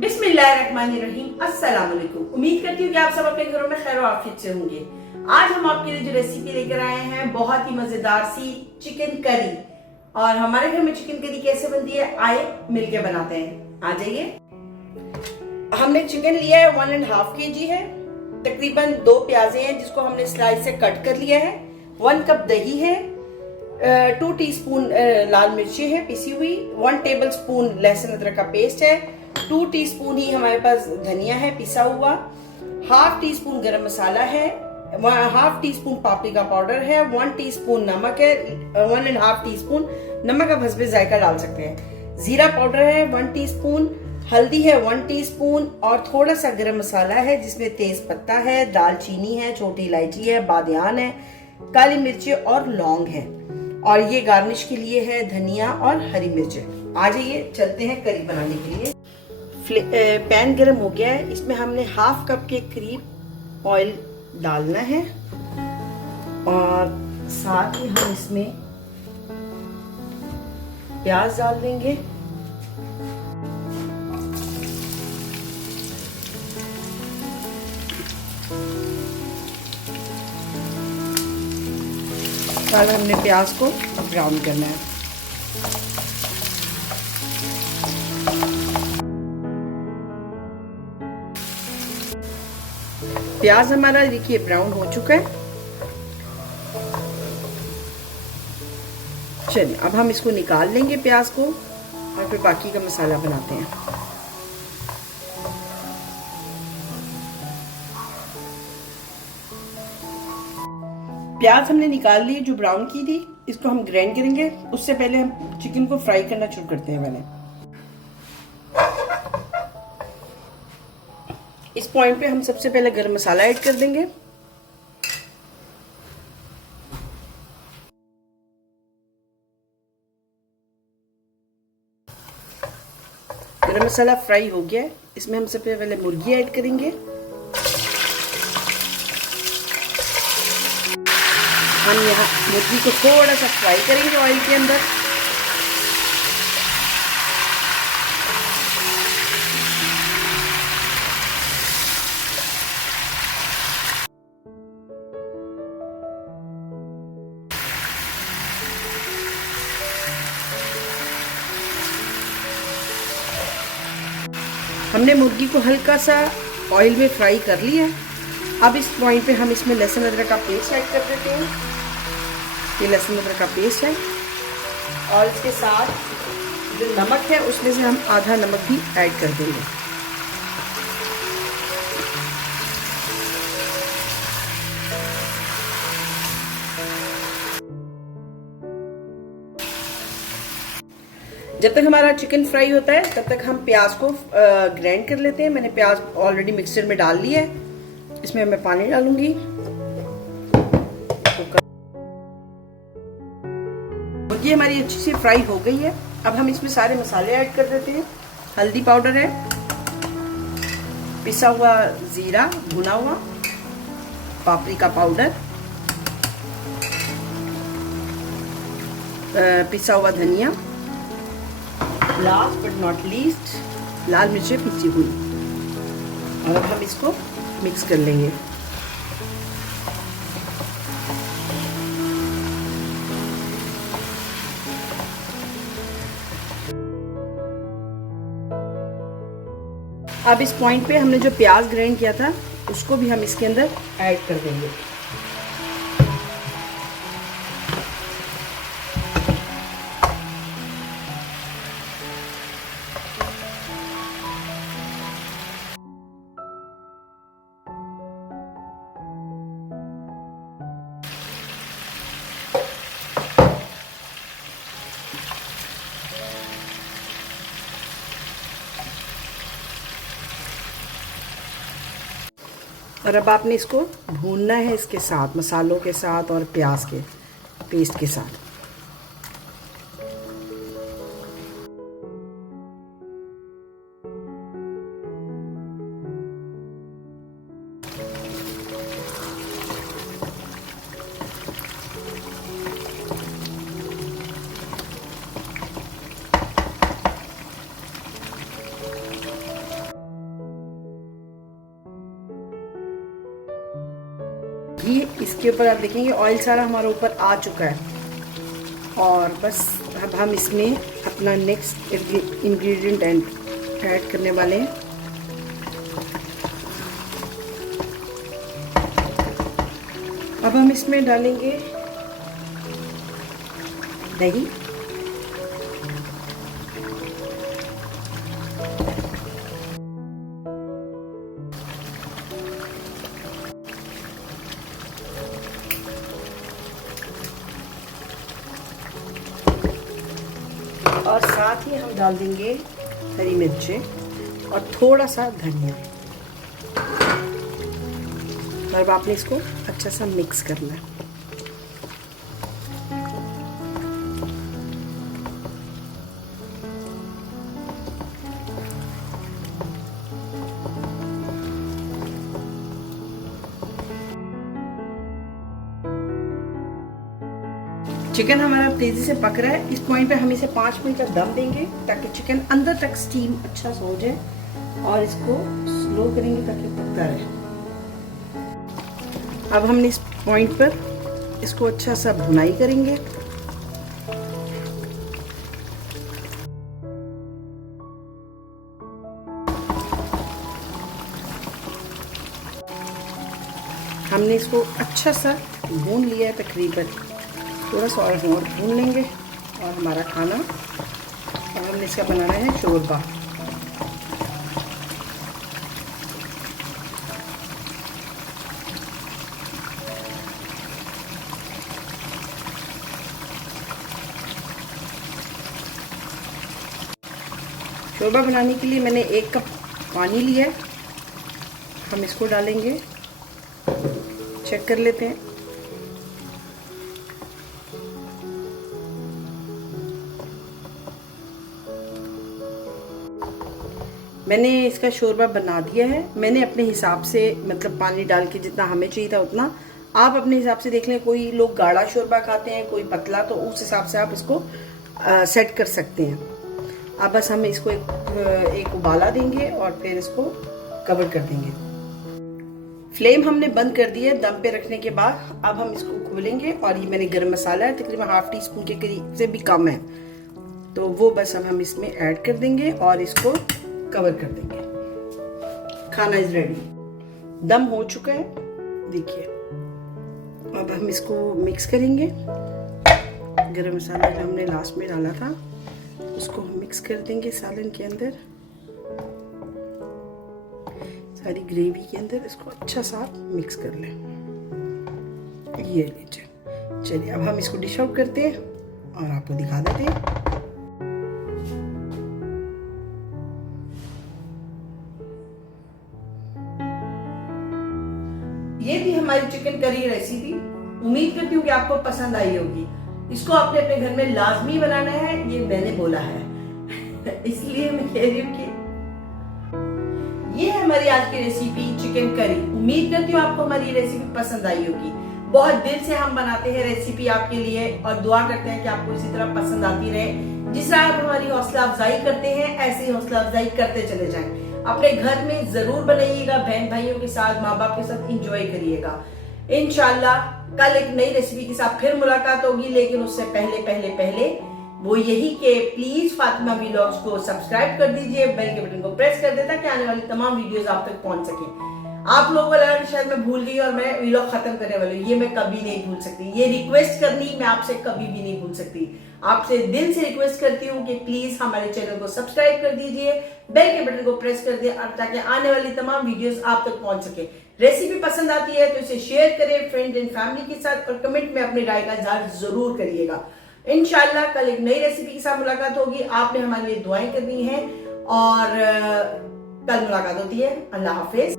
बिस्मिल्लाहिर्रहमानिर्रहीम। अस्सलाम वालेकुम। उम्मीद करती हूँ कि आप सब अपने घरों में खैर आफियत से होंगे। आज हम आपके लिए जो रेसिपी लेकर आए हैं बहुत ही मजेदार सी चिकन करी। और हमारे घर में चिकन करी कैसे बनती है, आए मिलके बनाते हैं। आ जाइए। हमने चिकन लिया है 1.5 kg है। तकरीबन 2 प्याजे हैं जिसको हमने स्लाइस से कट कर लिया है। 1 कप दही है, 2 टीस्पून लाल मिर्ची है पिसी हुई, 1 टेबल स्पून लहसुन अदरक का पेस्ट है, 2 टीस्पून ही हमारे पास धनिया है पिसा हुआ, 1/2 टीस्पून गरम मसाला है, 1/2 टीस्पून पापरिका पाउडर है, 1 टीस्पून नमक है, 1.5 टीस्पून नमक का हस्बे जायका डाल सकते हैं, जीरा पाउडर है 1 टीस्पून, हल्दी है 1 टीस्पून और थोड़ा सा गरम मसाला है जिसमें तेज पत्ता है, दालचीनी है, छोटी इलायची है, बादियान है, काली मिर्ची और लौंग है। और ये गार्निश के लिए है धनिया और हरी मिर्च। आ जाइए चलते हैं करी बनाने के लिए। पैन गरम हो गया है, इसमें हमने 1/2 कप के करीब ऑयल डालना है और साथ ही हम इसमें प्याज डाल देंगे। और हमने प्याज को ब्राउन करना है। प्याज हमारा देखिए ब्राउन हो चुका है। चलिए अब हम इसको निकाल लेंगे प्याज को और फिर बाकी का मसाला बनाते हैं। प्याज हमने निकाल ली जो ब्राउन की थी, इसको हम ग्राइंड करेंगे। उससे पहले हम चिकन को फ्राई करना शुरू करते हैं। मैंने इस पॉइंट पे हम सबसे पहले गरम मसाला ऐड कर देंगे। गरम मसाला फ्राई हो गया है, इसमें हम सबसे पहले मुर्गी ऐड करेंगे। हम यहाँ मुर्गी को थोड़ा सा फ्राई करेंगे ऑयल के अंदर। हमने मुर्गी को हल्का सा ऑयल में फ्राई कर लिया है। अब इस पॉइंट पे हम इसमें लहसुन अदरक का पेस्ट ऐड कर देते हैं। ये लहसुन अदरक का पेस्ट है और इसके साथ जो नमक है उसमें से हम आधा नमक भी ऐड कर देंगे। जब तक हमारा चिकन फ्राई होता है तब तक हम प्याज को ग्राइंड कर लेते हैं। मैंने प्याज ऑलरेडी मिक्सर में डाल लिया है। इसमें मैं पानी डालूंगी। मुर्गी हमारी अच्छी से फ्राई हो गई है। अब हम इसमें सारे मसाले ऐड कर देते हैं। हल्दी पाउडर है, पिसा हुआ जीरा भुना हुआ, पापरिका पाउडर, पिसा हुआ धनिया, लास्ट बट नॉट लीस्ट लाल मिर्चें पिसी हुई। और अब हम इसको मिक्स कर लेंगे। अब इस पॉइंट पे हमने जो प्याज ग्राइंड किया था उसको भी हम इसके अंदर ऐड कर देंगे। और अब आपने इसको भूनना है इसके साथ, मसालों के साथ और प्याज के पेस्ट के साथ। इसके ऊपर आप देखेंगे ऑयल सारा हमारे ऊपर आ चुका है। और बस अब हम इसमें अपना नेक्स्ट इंग्रेडिएंट ऐड करने वाले हैं। अब हम इसमें डालेंगे दही, और साथ ही हम डाल देंगे हरी मिर्चें और थोड़ा सा धनिया। और आपने इसको अच्छा सा मिक्स करना है। चिकन हमारा तेजी से पक रहा है। इस पॉइंट पे हम इसे 5 मिनट तक दम देंगे ताकि चिकन अंदर तक स्टीम अच्छा सा हो जाए और इसको स्लो करेंगे ताकि पकता रहे। अब हमने इस पॉइंट पर इसको अच्छा सा भुनाई करेंगे। हमने इसको अच्छा सा भून लिया है, तकरीबन थोड़ा सा और भून लेंगे और हमारा खाना। और हमने इसका बनाना है शोरबा। शोरबा बनाने के लिए मैंने 1 कप पानी लिया है। हम इसको डालेंगे, चेक कर लेते हैं। मैंने इसका शोरबा बना दिया है। मैंने अपने हिसाब से मतलब पानी डाल के जितना हमें चाहिए था उतना, आप अपने हिसाब से देख लें। कोई लोग गाढ़ा शोरबा खाते हैं, कोई पतला, तो उस हिसाब से आप इसको सेट कर सकते हैं। अब बस हम इसको एक उबाला देंगे और फिर इसको कवर कर देंगे। फ्लेम हमने बंद कर दी है दम पे रखने के बाद। अब हम इसको खोलेंगे और ये मैंने गरम मसाला है, तकरीबन ½ टीस्पून के करीब से भी कम है, तो वो बस अब हम इसमें ऐड कर देंगे और इसको कवर कर देंगे। खाना इज रेडी, दम हो चुका है, देखिए। अब हम इसको मिक्स करेंगे। गरम मसाला जो हमने लास्ट में डाला था उसको हम मिक्स कर देंगे सालन के अंदर, सारी ग्रेवी के अंदर। इसको अच्छा सा मिक्स कर लें। ये लीजिए। चलिए अब हम इसको डिश आउट करते हैं और आपको दिखा देते हैं। ये थी हमारी चिकन करी रेसिपी। उम्मीद करती हूँ कि आपको पसंद आई होगी। इसको आपने अपने घर में लाजमी बनाना है, ये मैंने बोला है इसलिए मैं कह रही हूँ कि ये है हमारी आज की रेसिपी चिकन करी। उम्मीद करती हूँ आपको हमारी रेसिपी पसंद आई होगी। बहुत दिल से हम बनाते हैं रेसिपी आपके लिए और दुआ करते हैं कि आपको इसी तरह पसंद आती रहे। जिस तरह आप हमारी हौसला अफजाई करते हैं, ऐसे ही हौसला अफजाई करते चले जाएं। अपने घर में जरूर बनाइएगा, बहन भाइयों के साथ, माँ बाप के साथ एंजॉय करिएगा। इंशाल्लाह कल एक नई रेसिपी के साथ फिर मुलाकात होगी, लेकिन उससे पहले वो यही कि प्लीज फातिमा व्लॉग्स को सब्सक्राइब कर दीजिए, बेल के बटन को प्रेस कर दे ताकि आने वाली तमाम वीडियोस आप तक पहुंच सके। आप लोगों को लगा शायद मैं भूल गई और मैं व्लॉग खत्म करने वाली हूँ, ये मैं कभी नहीं भूल सकती। ये रिक्वेस्ट करनी मैं आपसे कभी भी नहीं भूल सकती। आपसे दिल से रिक्वेस्ट करती हूँ कि प्लीज हमारे चैनल को सब्सक्राइब कर दीजिए, बेल के बटन को प्रेस कर दिए ताकि आने वाली तमाम वीडियोस आप तक पहुंच सके। रेसिपी पसंद आती है तो इसे शेयर करें फ्रेंड्स एंड फैमिली के साथ और कमेंट में अपनी राय का इजहार जरूर करिएगा। इंशाल्लाह कल एक नई रेसिपी के साथ मुलाकात होगी। आपने हमारे लिए दुआएं करनी है और कल मुलाकात होती है। अल्लाह हाफिज।